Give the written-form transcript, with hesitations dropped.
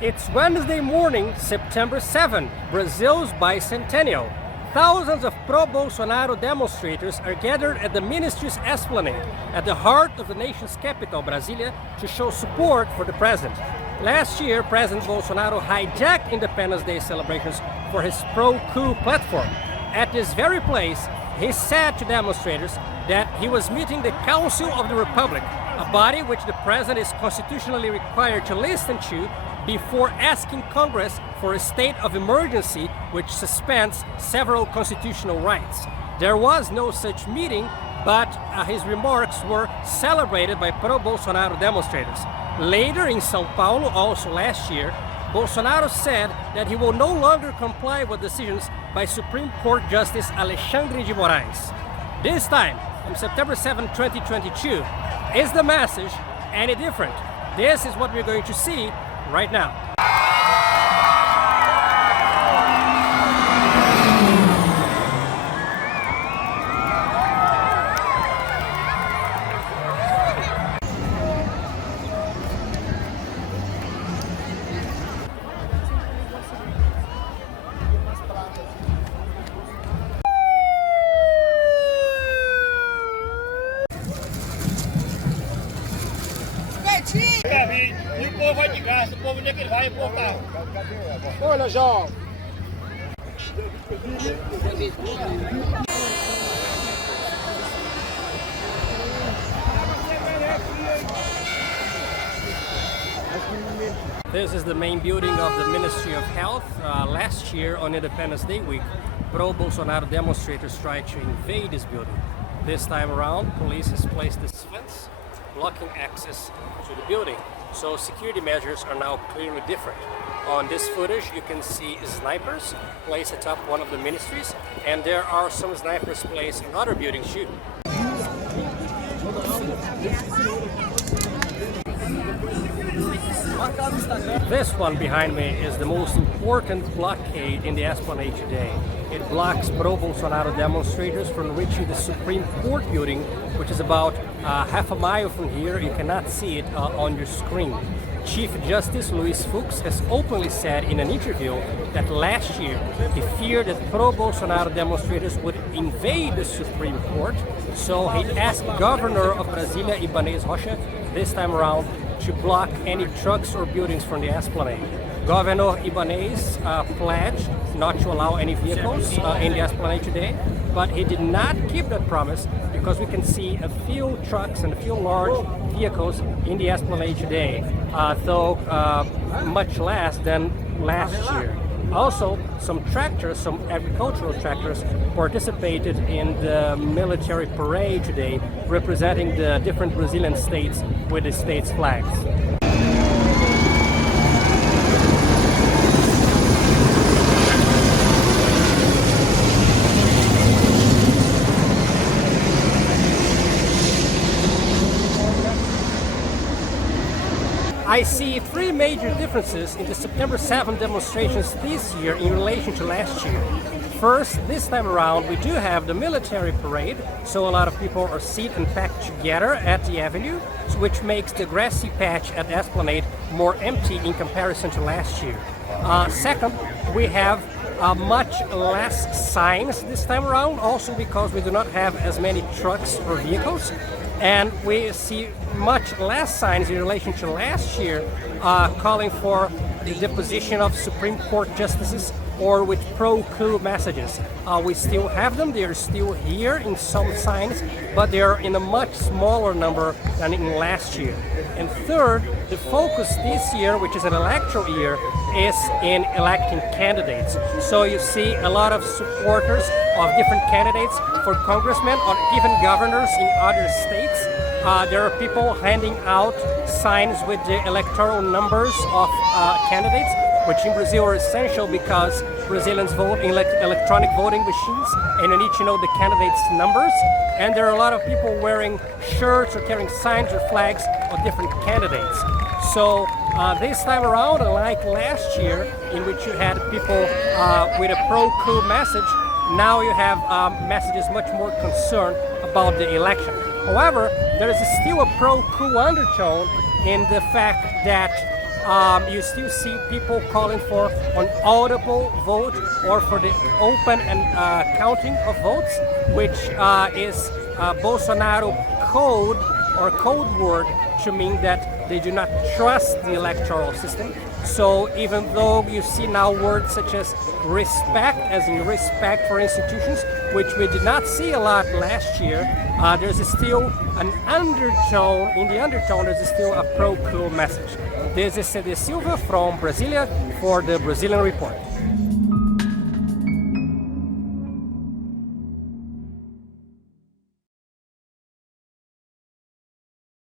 It's Wednesday morning, September 7, Brazil's bicentennial. Thousands of pro-Bolsonaro demonstrators are gathered at the ministry's esplanade, at the heart of the nation's capital, Brasilia, to show support for the president. Last year, President Bolsonaro hijacked Independence Day celebrations for his pro-coup platform. At this very place, he said to demonstrators that he was meeting the Council of the Republic, a body which the president is constitutionally required to listen to before asking Congress for a state of emergency which suspends several constitutional rights. There was no such meeting, but his remarks were celebrated by pro-Bolsonaro demonstrators. Later in São Paulo, also last year, Bolsonaro said that he will no longer comply with decisions by Supreme Court Justice Alexandre de Moraes. This time, on September 7, 2022, is the message any different? This is what we're going to see right now. E o povo vai de graça, o povo onde é que ele vai, o povo tá. Olha, João. This is the main building of the Ministry of Health. Last year on Independence Day week, pro-Bolsonaro demonstrators tried to invade this building. This time around, police has placed this fence blocking access to the building. So security measures are now clearly different. On this footage you can see snipers placed atop one of the ministries, and there are some snipers placed in other buildings too. This one behind me is the most important blockade in the esplanade today. It blocks pro-Bolsonaro demonstrators from reaching the Supreme Court building, which is about half a mile from here. You cannot see it on your screen. Chief Justice Luis Fux has openly said in an interview that last year he feared that pro-Bolsonaro demonstrators would invade the Supreme Court, so he asked Governor of Brasilia, Ibanez Rocha, this time around to block any trucks or buildings from the esplanade. Governor Ibanez pledged not to allow any vehicles in the esplanade today, but he did not keep that promise because we can see a few trucks and a few large vehicles in the esplanade today, though much less than last year. Also, some tractors, some agricultural tractors, participated in the military parade today, representing the different Brazilian states with the states' flags. I see three major differences in the September 7 demonstrations this year in relation to last year. First, this time around we do have the military parade, so a lot of people are seated and packed together at the avenue, which makes the grassy patch at the esplanade more empty in comparison to last year. Second, we have much less signs this time around, also because we do not have as many trucks or vehicles. And we see much less signs in relation to last year calling for the deposition of Supreme Court justices or with pro-coup messages. We still have them, they are still here in some signs, but they are in a much smaller number than in last year. And third, the focus this year, which is an electoral year, is in electing candidates. So you see a lot of supporters of different candidates for congressmen or even governors in other states. There are people handing out signs with the electoral numbers of candidates, which in Brazil are essential because Brazilians vote in electronic voting machines and you need to know the candidates' numbers. And there are a lot of people wearing shirts or carrying signs or flags of different candidates. So this time around, unlike last year, in which you had people with a pro-coup message, now you have messages much more concerned about the election. However, there is still a pro-coup undertone in the fact that you still see people calling for an audible vote or for the open and counting of votes, which is Bolsonaro code or code word to mean that they do not trust the electoral system. So even though you see now words such as respect, as in respect for institutions, which we did not see a lot last year, there's still an undertone, in the undertone there's still a pro-coup message. This is Cedê Silva from Brasilia for the Brazilian Report.